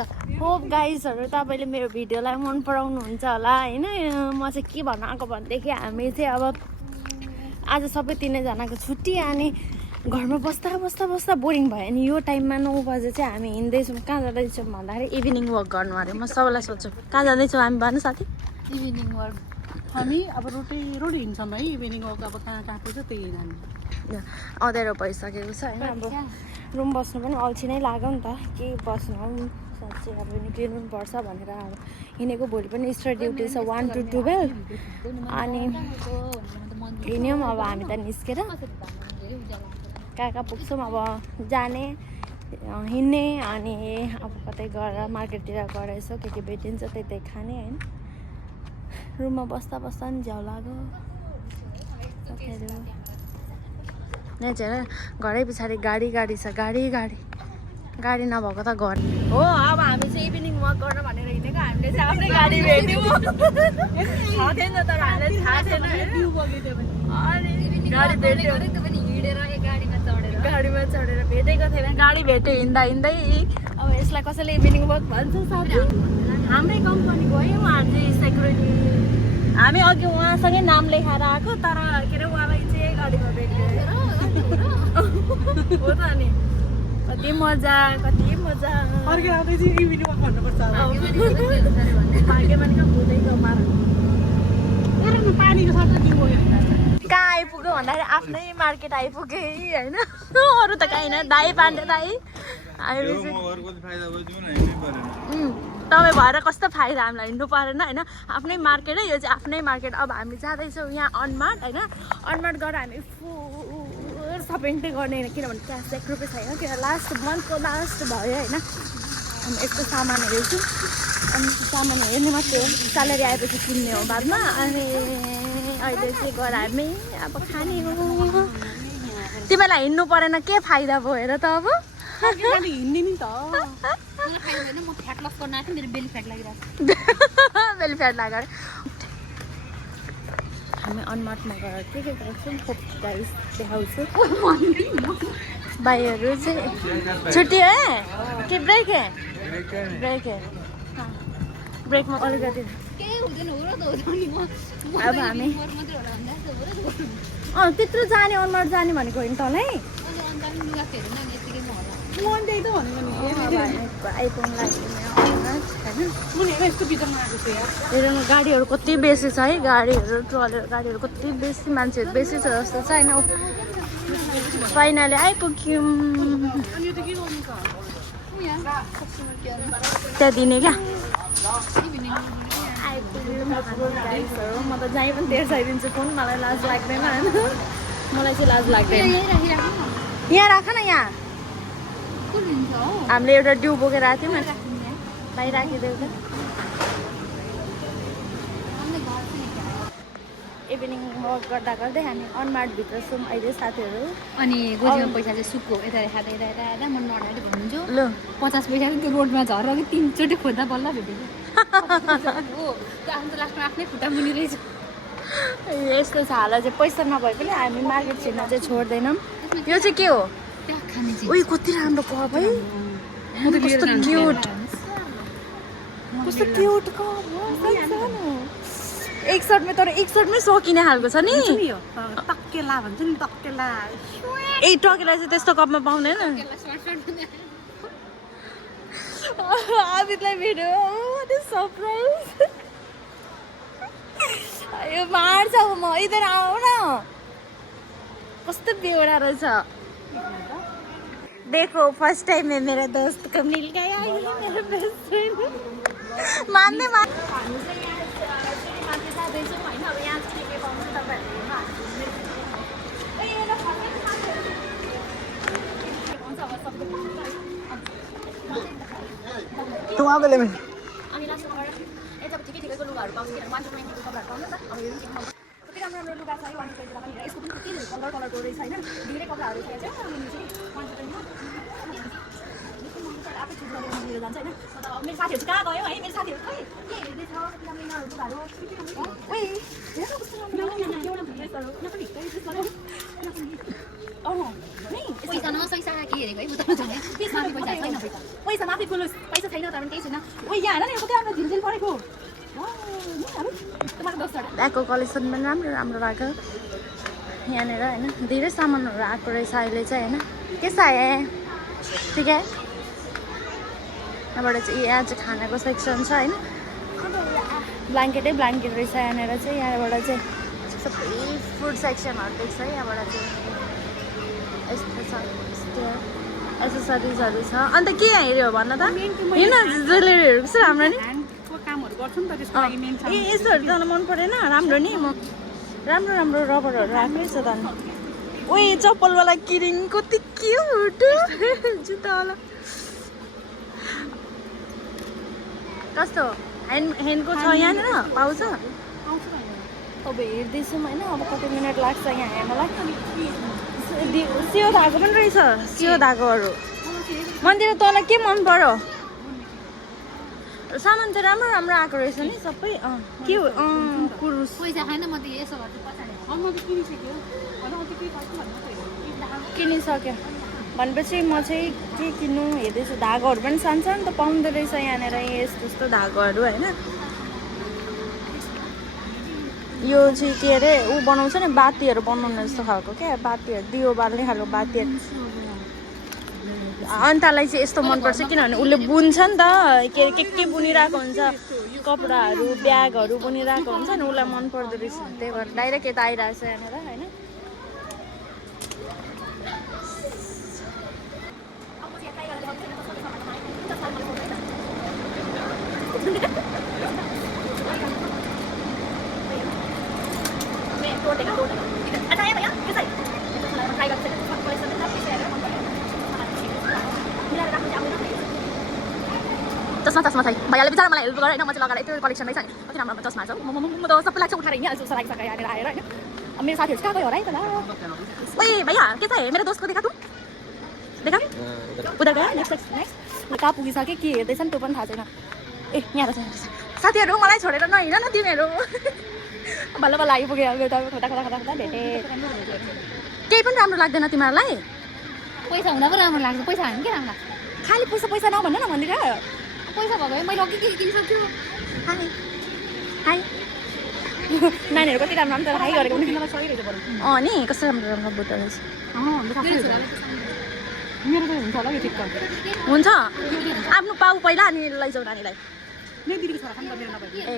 अन्त होप गाइजहरू तपाईँले मेरो भिडियोलाई मन पराउनुहुन्छ होला होइन। म चाहिँ के भन्न आएको भनेदेखि हामी चाहिँ अब आज सबै तिनैजनाको छुट्टी अनि घरमा बस्दा बस्दा बस्दा बोरिङ भयो अनि यो टाइममा 9 बजे चाहिँ हामी हिँड्दैछौँ। कहाँ जाँदैछौँ भन्दाखेरि इभिनिङ वक गर्नु अरे। म सबैलाई सोध्छु कहाँ जाँदैछौँ हामी भन्नु साथी? इभिनिङ वक हामी अब रोड हिँड्छौँ है। इभिनिङ वक अब कहाँ कहाँ पुग्छ त्यही हामी अँध्यारो भइसकेको छ होइन। अब रुम बस्नु पनि अल्छी नै लाग्यो नि त, के बस्नु साँच्चै अब निक्लिनु पनि पर्छ भनेर अब हिँडेको। भोलि पनि स्टार ड्युटी छ 1 to 12 अनि हिँड्यौँ अब हामी त निस्केर कहाँ कहाँ पुग्छौँ अब जाने हिँड्ने अनि अब कतै गएर मार्केटतिर गएर यसो के भेटिन्छ त्यही खाने होइन। रुममा बस्दा बस्दा पनि झ्याउ लाग्यो। यहाँ चाहिँ घरै पछाडि गाडी छ, गाडी नभएको त घर हो। अब हामी चाहिँ इभिनिङ वक गर्न भनेर हिँडेको, हामीले चाहिँ आफ्नै गाडी भेट्यौँ। थाहा थिएन तर हामीलाई थाहा थिएन अनि गाडी भेट्यो, गाडीमा चढेर भेटेको थिएन। गाडी भेट्यो हिँड्दै अब यसलाई कसैले इभिनिङ वक भन्छ साथी। हाम्रै कम्पनीको है उहाँहरू चाहिँ सेक्युरिटी। हामी अघि उहाँसँगै नाम लेखाएर आएको तर के अरे उहाँलाई चाहिँ गाडीमा भेट्यो हो त नि। कति मजा अर्कै आउँदै चाहिँ इभिनिङ वक भन्नुपर्छ। भाग्यमा नि कहाँ हुँदैको मार पानीको साथमा दिउँ कहाँ आइपुग्यो भन्दाखेरि आफ्नै मार्केट आइपुग्यो होइन। अरू त कहीँ न दाई पाण्डे दाई तपाईँ भएर कस्तो फाइदा हामीलाई हिँड्नु परेन होइन। आफ्नै मार्केट है यो चाहिँ आफ्नै मार्केट। अब हामी जाँदैछौँ यहाँ अनमार्ट होइन। अनमार्ट गएर हामी फुल सपिङ चाहिँ गर्ने होइन किनभने क्यास 1 रुपियाँ छैन। किन लास्ट मन्थको लास्ट भयो होइन। अनि यस्तो सामानहरू हेर्छु अनि सामानहरू हेर्ने मात्रै हो, स्यालेरी आएपछि किन्ने हो बादमा। अनि अहिले चाहिँ गएर हामी अब खाने हो। तिमीलाई हिँड्नु परेन के फाइदा भयो हेर त। अब हिँड्ने नि त बेली फ्याट लाग्यो। हामी अनमार्टमा गएर के गर्छौँ खोप गाइस देखाउँछु। भाइहरू चाहिँ छुट्टी है के ब्रेक है ब्रेकमा अलिकति अब हामी त्यत्रो जाने अनमार्ट जाने भनेको होइन तँलाई गाडीहरू कति बेसी छ है। गाडीहरू ट्रलर गाडीहरू कति बेसी, मान्छेहरू बेसी छ जस्तो छ होइन। फाइनली आइपुग्यौँ त्यहाँ दिने क्या आइपुग्यौँ। म त जहीँ पनि तेर्साइदिन्छु फोन, मलाई लाज लाग्दैन होइन। मलाई चाहिँ लाज लाग्दैन। यहाँ राख न, यहाँ हामीले एउटा ड्यु बोकेर आएको थियौँ भाइ राखिदेऊ त। इभिनिङ वक गर्दा गर्दै हामी अनमार्टभित्र छौँ अहिले साथीहरू। अनि गोजीमा पैसा चाहिँ सुक्को यता खाँदा यता म नडाइले भन्छु ल 50 पैसा पनि त्यो रोडमा झरेर 3 चोटि खोज्दा बल्ल भेटेको हो। त्यो आफ्नो लास्टमा आफ्नै खुट्टा मुनि रहेछ। यस्तो छ हाल चाहिँ पैसा नभए पनि हामी मार्केट छिर्न चाहिँ छोड्दैनौँ। यो चाहिँ के हो? उयो कति राम्रो कप है, कस्तो क्युट कप हो। एक सर्टमै तर एक सर्टमै सकिने खालको छ नि। टक्केला भन्छ नि टक्केला। ए टकेला चाहिँ त्यस्तो कपमा पाउँदैन। आबिदलाई भेट्यो सरप्राइज। यो मार्छ म इधर आऊ न। कस्तो बेहोरा रहेछ देखो। फर्स्ट टाइम में मेरा दोस्त को मिल गया ये मेरा बेस्ट फ्रेंड। मान्ने तुम आ बेले में ठिकैको लुगाहरू पाउँछ किनभने 190 को कपडाहरू पाउँछ त। अब यो कति राम्रो लुगा छ यो 120 पनि यसको पनि कति कलरको रहेछ होइन। धेरै कपडाहरू छ चाहिँ आफै चुज गरेर लिएर जान्छ होइन। मेरो साथीहरू कहाँ गयो है? मेरो साथीहरू खै के हेर्दैछ लुगाहरू पैसा नसैसा के हेरेको है पैसा माफी फुल पैसा छैन तर पनि ब्यागको कलेक्सन पनि राम्रो राम्रो लाग्यो यहाँनिर होइन धेरै सामानहरू आएको रहेछ अहिले चाहिँ होइन के छ ठिक है यहाँबाट चाहिँ यहाँ चाहिँ खानाको सेक्सन छ होइन ब्ल्याङ्केटै ब्ल्याङ्केट रहेछ यहाँनिर चाहिँ यहाँबाट चाहिँ सबै फुड सेक्सनहरू देख्छ है यहाँबाट चाहिँ यस्तो छ एसेसरिजहरू छ अन्त के हेऱ्यो भन त होइन ज्वेलरीहरू कस्तो राम्रो नि कामहरू गर्छु नि त त्यसको लागि मेन ए यस्तोहरू त मन परेन राम्रो नि म राम्रो राम्रो रबरहरू राखेको छ त ओए चप्पलवाला किरिङ कति क्युट जुत्तावाला कस्तो ह्यान्डको छ यहाँनिर पाउँछ अब हेर्दैछौँ होइन अब कति मिनट लाग्छ यहाँ हेर्नलाई सियो धागो पनि रहेछ सियो धागोहरू मन्दिर तँलाई के मन पर्यो सामान चाहिँ राम्रो राम्रो आएको रहेछ नि सबै के हो कुरुस पैसा खाएन म त यसो गर्छु किनिसक्यो भनेपछि म चाहिँ के किन्नु हेर्दैछु धागोहरू पनि सानो सानो त पाउँदो रहेछ यहाँनिर यस्तो यस्तो धागोहरू होइन यो चाहिँ के अरे ऊ बनाउँछ नि बातीहरू बनाउनु जस्तो खालको क्या बातीहरू दियो बाल्ने खालको बातीहरू अन्तालाई चाहिँ यस्तो मनपर्छ किनभने उसले बुन्छ नि त के अरे के बुनिरहेको हुन्छ कपडाहरू ब्यागहरू बुनिरहेको हुन्छ नि उसलाई मन पर्दो रहेछ त्यही भएर डाइरेक्ट यता आइरहेको छ यहाँनिर होइन चस्मा छैन भैयाले बिचारा मलाई हेल्प गरेर होइन म चाहिँ लगाएर यत्रो कलेक्सन रहेछ नि कति राम्रो राम्रो चस्मा छ म त सबैलाई चाहिँ उठाएर हिँडिहाल्छु जस्तो लागिसक्यो यहाँनिर आएर होइन मेरो साथीहरू चाहिँ कहाँ गयो होला है त ल ओए भैया के छ मेरो दोस्तको देखा तँ देखा उता गयो नेक्स्ट कहाँ पुगिसक्यो के हेर्दैछ नि त्यो पनि थाहा छैन ए यहाँ रहेछ साथीहरू मलाई छोडेर नहिँड न तिमीहरू बल्ल बल्ल आइपुग्यो अब त खदा खदा खदा खदा भेटेँ केही पनि राम्रो लाग्दैन तिमीहरूलाई पैसा हुँदा पो राम्रो लाग्छ पैसा हाल्नु के राम्रो खालि पैसा पैसा नभन्नु न भन्दिनँ पैसा भयो भने मैले अघि के किनिसक्छु हाई हाई नानीहरू कति राम्रो राम्रो तर हाई गरेको नि नि कस्तो राम्रो राम्रो बुट्टा रहेछ मेरो त हुन्छ होला यो ठिक हुन्छ आफ्नो पाउ पहिला अनि लैजाऊ नानीलाई मेरो दिदीको छोरा खानु मेरो नभए ए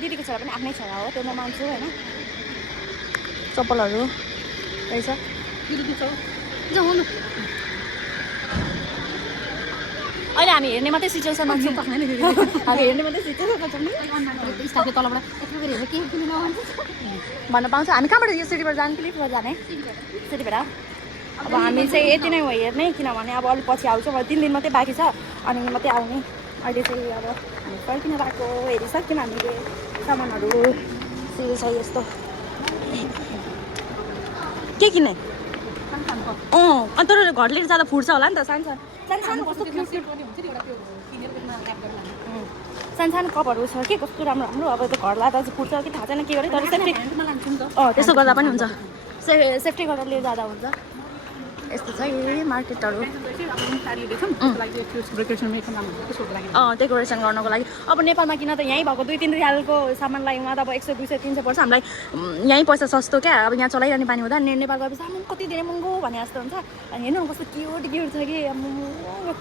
दिदीको छोरा पनि आफ्नै छोरा हो त्यो म मान्छु होइन चप्पलहरू रहेछ दिदी छ जाउँ न अहिले हामी हेर्ने मात्रै सिचुएसनमा छौँ हामी हेर्ने मात्रै सिचुएसनमा छौँ नि स्टाफले तलबाट यत्रो गरी हेरेर के किन नभन्छ भन्न पाउँछ हामी कहाँबाट यो सिटीबाट जाने कि लिफ्टबाट जाने सिटीबाट अब हामी चाहिँ यति नै हो हेर्ने किनभने अब अलिक पछि आउँछ अब 3 दिन मात्रै बाँकी छ अनि मात्रै आउने अहिले चाहिँ अब हामी फर्किन भएको हेरिसक्यौँ हामीले सामानहरू सिधै छ यस्तो के किन्ने अन्त घर लिएर जाँदा फुट्छ होला नि त सानो सानो कस्तो सानो सानो कपहरू छ के कस्तो राम्रो राम्रो अब त घर लाँदा चाहिँ फुट्छ कि थाहा छैन के गरेँ तर सेफ्टी त्यसो गर्दा पनि हुन्छ सेफ्टी गरेर लिएर जाँदा हुन्छ यस्तो छ यही मार्केटहरू डेकोरेसन गर्नको लागि अब नेपालमा किन त यहीँ भएको 2-3 रियालको सामानलाई उहाँ त अब 100 200 300 पर्छ हामीलाई यहीँ पैसा सस्तो क्या अब यहाँ चलाइरहने पानी हुँदा नेपाल गएपछि सामान कति धेरै महँगो भने जस्तो हुन्छ अनि हेर्नु कस्तो क्युट क्युट छ कि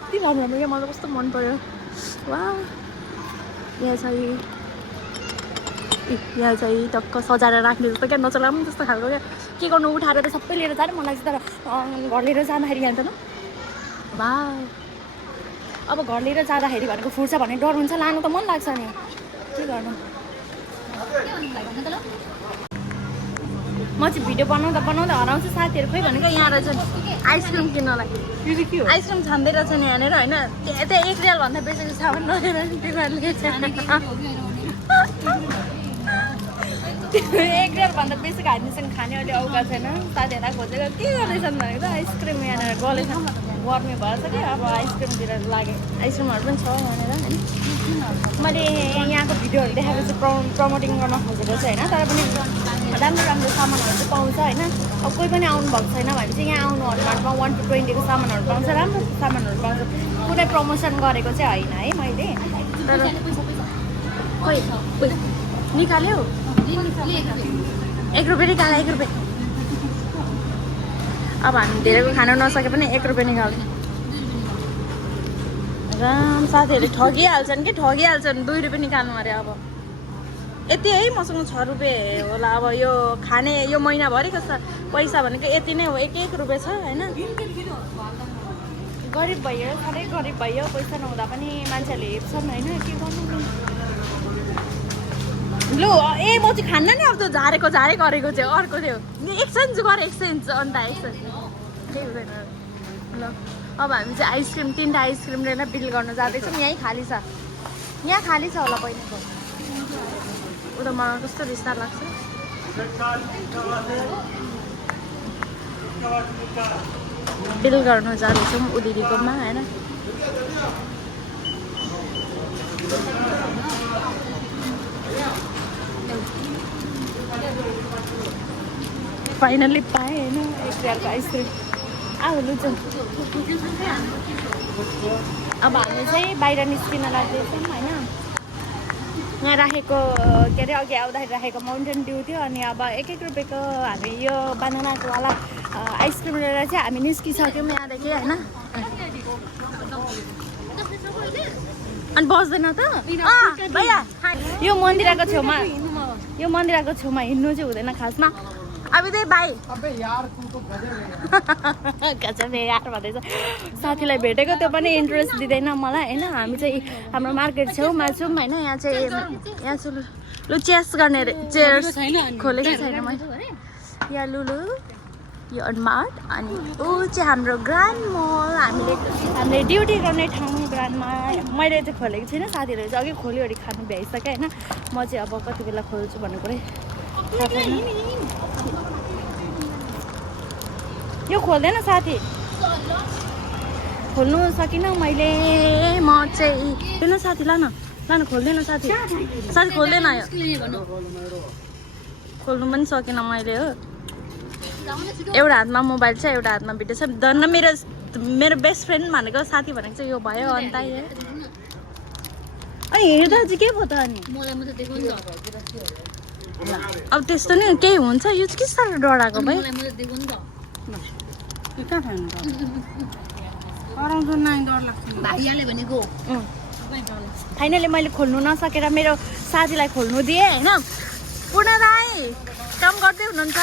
कति राम्रो राम्रो क्या मलाई कस्तो मन पऱ्यो वा यहाँ चाहिँ यहाँ चाहिँ टक्क सजाएर राख्ने जस्तो क्या नचलाउँ जस्तो खालको क्या के गर्नु उठाएर त सबै लिएर जाने मलाई चाहिँ तर घर लिएर जाँदाखेरि यहाँ त न वा अब घर लिएर जाँदाखेरि भनेको फुट्छ भन्ने डर हुन्छ लानु त मन लाग्छ नि के गर्नु म चाहिँ भिडियो बनाउँदा बनाउँदा हराउँछु साथीहरू खोइ भनेको यहाँ रहेछ आइसक्रिम किन्नलाई आइसक्रिम छान्दै रहेछ नि यहाँनिर होइन त्यहाँ 1 रियाल भन्दा बेसीको सामान लगेर तिमीहरूले 1 रियाल भन्दा बेसी हामीसँग खाने अहिले औकात छैन साथीहरूलाई खोजेर के गर्दैछन् भनेको त आइसक्रिम यहाँनिर गलेछ गर्मी भएछ कि अब आइसक्रिमतिर लाग्यो आइसक्रिमहरू पनि छ यहाँनिर होइन मैले यहाँको भिडियोहरू देखाएको चाहिँ प्रमोटिङ गर्न खोजेको चाहिँ होइन तर पनि राम्रो राम्रो सामानहरू चाहिँ पाउँछ होइन अब कोही पनि आउनु भएको छैन भने चाहिँ यहाँ आउनु हलमार्टमा 1 to 20 को सामानहरू पाउँछ राम्रो सामानहरू पाउँछ कुनै प्रमोसन गरेको चाहिँ होइन है मैले तर खोइ निकाल्यो 1 रुपियाँ निकाल 1 रुपियाँ अब हामी धेरैको खान नसके पनि 1 रुपियाँ निकाल्छ राम साथीहरूले ठगिहाल्छन् 2 रुपियाँ निकाल्नु अरे अब यति है मसँग 6 रुपियाँ होला अब यो खाने यो महिनाभरिको पैसा भनेको यति नै हो 1 रुपियाँ छ होइन गरिब भयो साह्रै गरिब भयो पैसा नहुँदा पनि मान्छेहरूले हेर्छन् होइन के गर्नु लु ए म चाहिँ खान्न नि अब त्यो झारेको गरेको चाहिँ अर्को थियो एक्सचेन्ज गर एक्सचेन्ज अन्त एक्सचेन्ज केही हुँदैन ल अब हामी चाहिँ आइसक्रिम 3टा आइसक्रिम लिएर बिल गर्न जाँदैछौँ यहीँ खाली छ यहाँ खाली छ होला बहिनीको उता मलाई कस्तो रिस्ता लाग्छ बिल गर्न जाँदैछौँ उदिदीकोमा होइन फाइनली पाएँ होइन 1 रुपियाँको आइसक्रिम आऊ लु जाउँ अब हामी चाहिँ बाहिर निस्किन लाग्दैछौँ होइन यहाँ राखेको के अरे अघि आउँदाखेरि राखेको माउन्टेन ड्यू थियो अनि अब 1 रुपियाँको हामी यो बनानाको वाला आइसक्रिम लिएर चाहिँ हामी निस्किसक्यौँ यहाँदेखि होइन अनि बस्दैन त भैया यो मन्दिरको छेउमा हिँड्नु चाहिँ हुँदैन खासमा अब चाहिँ भाइ गजब यार भन्दैछ साथीलाई भेटेको त्यो पनि इन्ट्रेस्ट दिँदैन मलाई होइन हामी चाहिँ हाम्रो मार्केट छेउमा छौँ होइन यहाँ चाहिँ यहाँ चाहिँ लु चेस गर्ने चेयर्स खोलेको छैन मैले यहाँ लुलु यो अनमार्ट अनि ऊ चाहिँ हाम्रो ग्रान्ड मल हामीले ड्युटी गर्ने ठाउँ ग्रान्डमा मैले चाहिँ खोलेको छुइनँ साथीहरूले चाहिँ अघि खोलिवरि खानु भ्याइसक्यो होइन म चाहिँ अब कति बेला खोल्छु भन्ने कुरै यो खोल्दैन साथी खोल्नु सकिनँ मैले म चाहिँ हेर्न साथी लान खोल्दैन साथी खोल्दैन यो खोल्नु पनि सकिनँ मैले हो एउटा हातमा मोबाइल छ एउटा हातमा भिडियो छ धन्न मेरो बेस्ट फ्रेन्ड भनेको साथी भनेको चाहिँ यो भयो अन्त हेर्दा चाहिँ के भयो त अनि अब त्यस्तो नि केही हुन्छ यो चाहिँ के साह्रो डराएको भाइ फाइनली मैले खोल्नु नसकेर मेरो साथीलाई खोल्नु दिएँ होइन पूर्ण दाइ काम गर्दै हुनुहुन्छ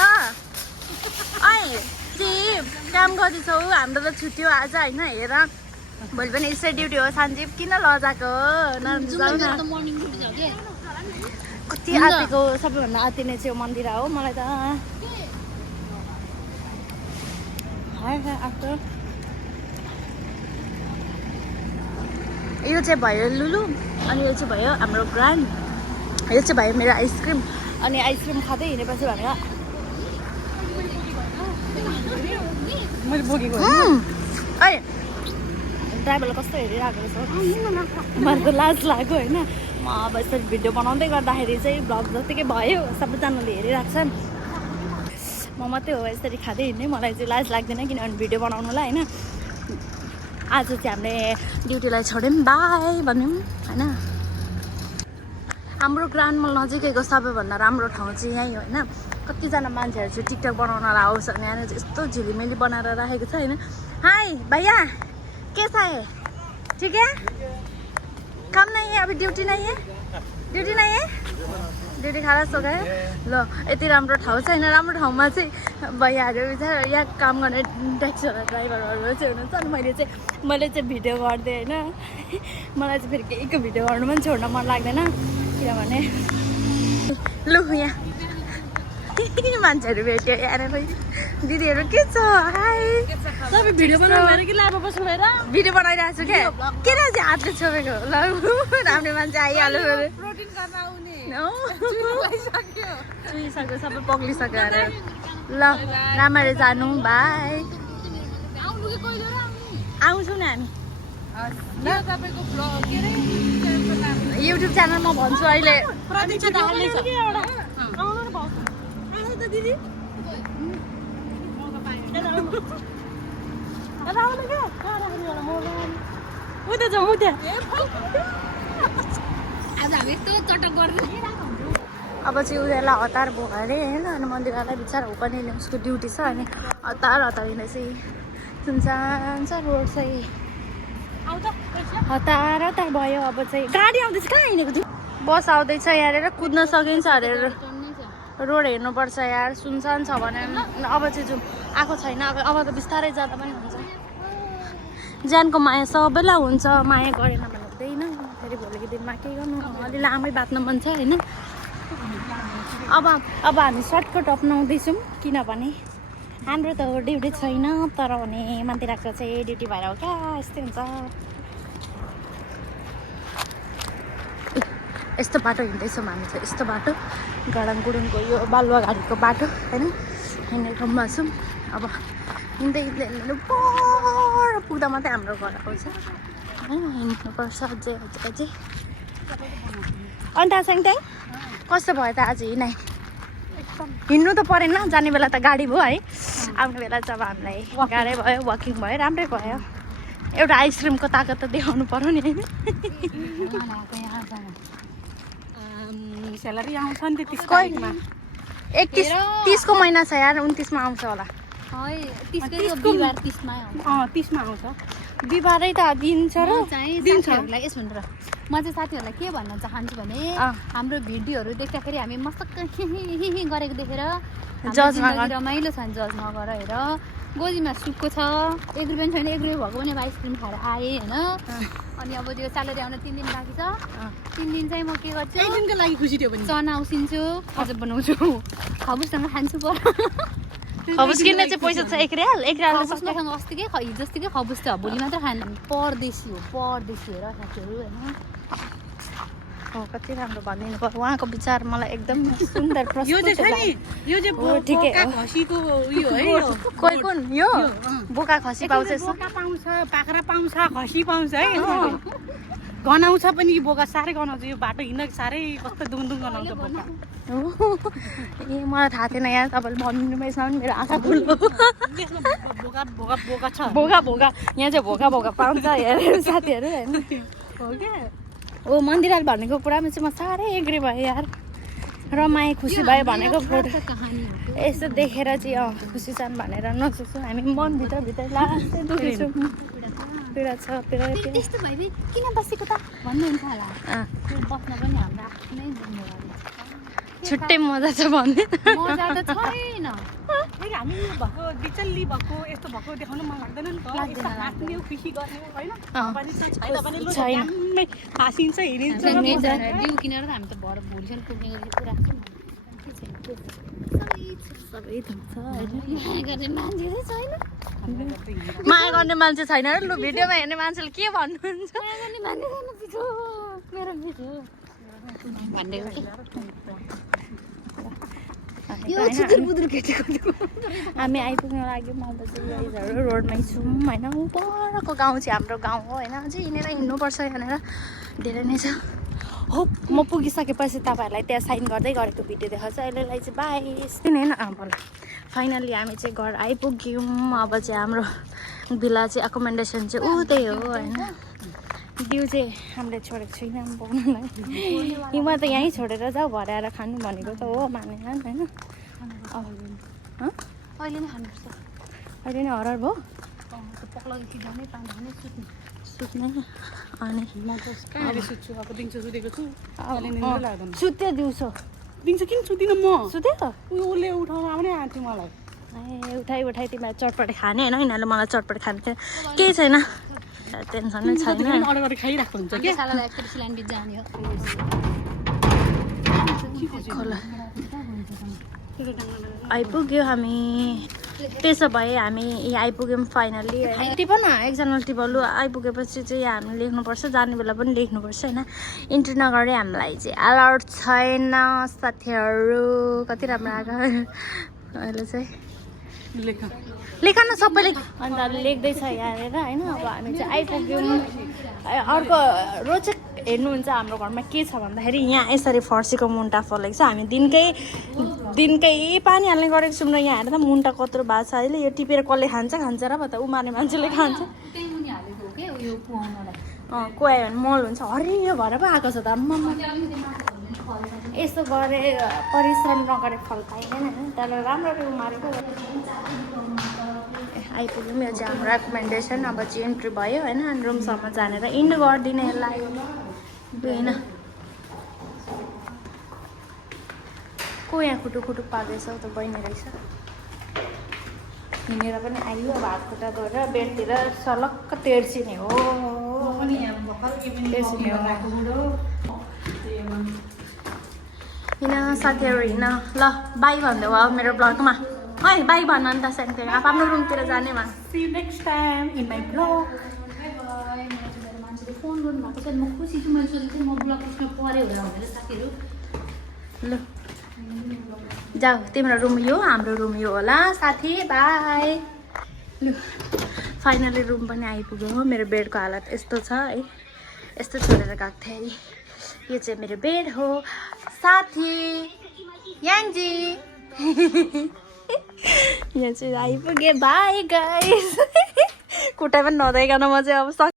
काम गर्दैछौ हाम्रो त छुट्टी हो आज होइन हेर भोलि पनि स्टेट ड्युटी हो सञ्जीव किन लजाएको कति आँटेको सबैभन्दा आँतिने चाहिँ मन्दिर हो मलाई त यो चाहिँ भयो लुलु अनि यो चाहिँ भयो हाम्रो ग्रान्ड यो चाहिँ भयो मेरो आइसक्रिम अनि आइसक्रिम खाँदै हिँडेपछि भनेर मैले बोकेको ड्राइभरलाई कस्तो हेरिरहेको रहेछ मलाई त लाज लाग्यो होइन म अब यसरी भिडियो बनाउँदै गर्दाखेरि चाहिँ भ्लग जतिकै भयो सबैजनाले हेरिरहेको छ म मात्रै हो यसरी खाँदै हिँड्ने मलाई चाहिँ लाज लाग्दैन किनभने भिडियो बनाउनुलाई होइन आज चाहिँ हामीले ड्युटीलाई छोड्यौँ बाई भन्यौँ होइन हाम्रो ग्रान्ड मल नजिकैको सबैभन्दा राम्रो ठाउँ चाहिँ यहीँ होइन कतिजना मान्छेहरू चाहिँ टिकटक बनाउनलाई आउँछ अनि यहाँनिर चाहिँ यस्तो झिलिमिली बनाएर राखेको छ होइन हाई भैया कैसा है ठीक है काम नहीं है अभी ड्यूटी नहीं है ड्युटी खाएर सघायो ल यति राम्रो ठाउँ छ होइन राम्रो ठाउँमा चाहिँ भइहाल्यो बिचार यहाँ काम गर्ने ट्याक्सीवाला ड्राइभरहरू चाहिँ हुनुहुन्छ अनि मैले चाहिँ भिडियो गर्दै होइन मलाई चाहिँ फेरि केहीको भिडियो गर्नु पनि छोड्न मन लाग्दैन किनभने लु यहाँ मान्छेहरू भेट्यो यहाँनिर दिदीहरू के छ हाई तपाईँ भिडियो बनाउनु कि लाभा बस्नु भएर भिडियो बनाइरहेको छु क्या किन चाहिँ हातले छोपेको ल राम्रो मान्छे आइहाल्यो प्रोटिन गर्न आउने चुइसक्यो सबै पग्लिसक्यो अरे ल राम्ररी जानु बाई आउँछौँ नि हामी युट्युब च्यानलमा भन्छु अहिले दिदी आज हामी यस्तो चटक गर्दै अब चाहिँ उनीहरूलाई हतार भयो अरे होइन अनि मन्दिरलाई बिचरा हो पनि उसको ड्युटी छ अनि हतार हिँड्दै चाहिँ सुनसान छ रोड चाहिँ हतार भयो अब चाहिँ गाडी आउँदैछ कहाँ हिँडेको थियो बस आउँदैछ यहाँनिर कुद्न सकिन्छ अरे रोड हेर्नुपर्छ यार सुनसान छ भने अब चाहिँ जाउँ आएको छैन अब त बिस्तारै जाँदा पनि हुन्छ ज्यानको माया सबैलाई हुन्छ माया गरेन भने हुँदैन फेरि भोलिको दिनमा के गर्नु अलि लामै बाँच्न मन छ होइन अब हामी सर्टकट अप्नाउँदैछौँ किनभने हाम्रो त ड्युटी छैन तर भने मन्दिरको चाहिँ ड्युटी भएर हो क्या यस्तै हुन्छ यस्तो बाटो हिँड्दैछौँ हामी चाहिँ यस्तो बाटो गडाङगुडुङको यो बालुवा घारीको बाटो होइन हिँड्ने ठाउँमा छौँ अब हिँड्दै पर पुग्दा मात्रै हाम्रो घर आउँछ होइन हिँड्नुपर्छ अझै अन्त साङताङ कस्तो भयो त आज हिँडाइ हिँड्नु त परेन जाने बेला त गाडी भयो है आउने बेला चाहिँ अब हामीलाई गाह्रै भयो वकिङ भयो राम्रै भयो एउटा आइसक्रिमको ताकत त देखाउनु पर्यो नि होइन स्यालेरी आउँछ नि त 30को महिना छ यार 29मा आउँछ होला 30मा आउँछ बिहिबारै त दिन्छ र साथीहरूलाई यस भनेर म चाहिँ साथीहरूलाई के भन्न चाहन्छु भने हाम्रो भिडियोहरू देख्दाखेरि हामी मस्तक्क हि गरेको देखेर जज रमाइलो छ नि जज नगर हेर गोजीमा सुक्को छ 1 रुपियाँ छैन 1 रुपियाँ भएको पनि आइसक्रिम खाएर आएँ होइन अनि अब त्यो स्यालेरी आउन 3 दिन बाँकी छ 3 दिन चाहिँ म के गर्छु 1 दिनको लागि खुसी थियो भने चना उसिन्छु अझ बनाउँछु खबुससँग खान्छु पर खबुस किन्ने चाहिँ पैसा छ 1 रियाल खबुससँग अस्तिकै हिजोस्तिकै खबुस छ भोलि मात्र खानु परदेशी हो र साथीहरू होइन हो कति राम्रो भनिदिनु पर्यो उहाँको विचार मलाई एकदम सुन्दर यो चाहिँ छ नि यो चाहिँ बोका खसीको उयो है कोही कुन यो बोका खसी पाउँछ बोका पाउँछ बाख्रा पाउँछ खसी पाउँछ है गनाउँछ पनि बोका साह्रै गनाउँछ यो बाटो हिँड्न साह्रै कस्तो दुङदुङ गनाउँछ बोका ए मलाई थाहा थिएन यहाँ तपाईँले भनिदिनु यसमा पनि मेरो आँखा खुल्यो बोका छ भोगा यहाँ चाहिँ भोगा पाउँछ हेरेर साथीहरू होइन हो क्या ओ मन्दिराल भनेको कुरामा चाहिँ म साह्रै एग्री भएँ यार रमाएँ खुसी भयो भनेको फोटो यसो देखेर चाहिँ खुसी छन् भनेर नसोच्छु हामी मनभित्र लास्टै दुखेछौँ पीडा छ त्यस्तो भयो किन बसेको त भन्नुहुन्छ होला त्यो बस्न पनि हाम्रो आफ्नै जिम्मेवारी छुट्टै मजा छ भन्ने मजा त छैन फेरि हामी भएको बिचल्ली भएको यस्तो भएको देखाउनु मन लाग्दैन नि त हाँस्ने खुसी गर्ने होइन छैन फाँसिन्छ हिँडिन्छ बिउ किनेर त हामी त भर भोलिसम्म पुग्ने कुरा सबै थुक्छ गर्ने मान्छे छैन माया गर्ने मान्छे छैन र लु भिडियोमा हेर्ने मान्छेले के भन्नुहुन्छ हामी आइपुग्न लाग्यौँ अब चाहिँ रोडमै छौँ होइन परको गाउँ चाहिँ हाम्रो गाउँ हो होइन अझै हिँडेर हिँड्नुपर्छ यहाँनिर धेरै नै छ हो म पुगिसकेपछि तपाईँहरूलाई त्यहाँ साइन गर्दै गरेको भिडियो देखाउँछु अहिलेलाई चाहिँ बाई होइन बोला फाइनल्ली हामी चाहिँ घर आइपुग्यौँ अब चाहिँ हाम्रो भिला चाहिँ एकोमेन्डेसन चाहिँ उतै हो होइन बिउ चाहिँ हामीले छोडेको छैनौँ पाउनलाई हिउँमा त यहीँ छोडेर जाऊ भराएर खानु भनेको त हो मानेन होइन अहिले नै खानुपर्छ अहिले नै हरार भयो पक्लाको सिजनै पानी सुत्ने अनि सुत्छु अब दिउँसो सुतेको छु सुत्यो दिउँसो दिउँसो किन सुतिनँ म सुत्यो उसले उठाउनु आउनै आएको थियो मलाई ए उठाइ तिमीलाई चटपटे खाने होइन यिनीहरूले मलाई चटपटे खाने थियो केही छैन टेन्सन नै छैन अर्डर गरेर खाइरहेको हुन्छ के सालालाई एकचोटि सिलाइन बिच जाने हो आइपुग्यो हामी त्यसो भए हामी यहाँ आइपुग्यौँ फाइनल्ली टिप न एकजनाले टिपलु आइपुगेपछि चाहिँ हामी लेख्नुपर्छ जाने बेला पनि लेख्नुपर्छ होइन इन्ट्री नगरे हामीलाई चाहिँ अलर्ट छैन साथीहरू कति राम्रो आएको अहिले चाहिँ लेख न सबैले अन्त लेख्दैछ यहाँनिर होइन अब हामी चाहिँ आइपुग्यौँ अर्को रोचक हेर्नुहुन्छ हाम्रो घरमा के छ भन्दाखेरि यहाँ यसरी फर्सीको मुन्टा फलेको छ हामी दिनकै पानी हाल्ने गरेको छौँ र यहाँ हेरेर त मुन्टा कत्रो भएको छ अहिले यो टिपेर कसले खान्छ र त उमार्ने मान्छेले खान्छ को आयो भने मल हुन्छ हरियो भएर पो आएको छ त यस्तो गरे परिश्रम नगरे फल पाइँदैन होइन तर राम्रो उमारेको आइपुग्यौँ यो चाहिँ हाम्रो रेकमेन्डेसन अब चाहिँ इन्ट्री भयो होइन अनि रुमसम्म जानेर इन्ड गरिदिने यसलाई होइन को यहाँ खुटुक पार्दैछ त बहिनी रहेछ हिँडेर पनि आइयो अब हातखुट्टा धोएर बेडतिर सलक्क तेर्सिने हो हिँड साथीहरू हिँड ल बाई भन्दै हो अब मेरो ब्लगमा है बाई भन्न नि त साथीहरू आफ्नो रुमतिर जाने मा See you next time in my vlog. मान्छेले फोन गर्नुभएको छ म खुसी छु मैले सोचेको थिएँ म ब्लग त्यसमा पऱ्यो भनेर भनेर साथीहरू ल जाऊ तिम्रो रुम यो हाम्रो रुम यो होला साथी बाई लु फाइनली रुम पनि आइपुग्यो हो मेरो बेडको हालत यस्तो छ है यस्तो छोडेर गएको थिएँ अरे यो चाहिँ मेरो बेड हो साथी याङ्जी यहाँ चाहिँ आइपुगेँ बाई गाइस कुटै पनि नहुँदैकन म चाहिँ अब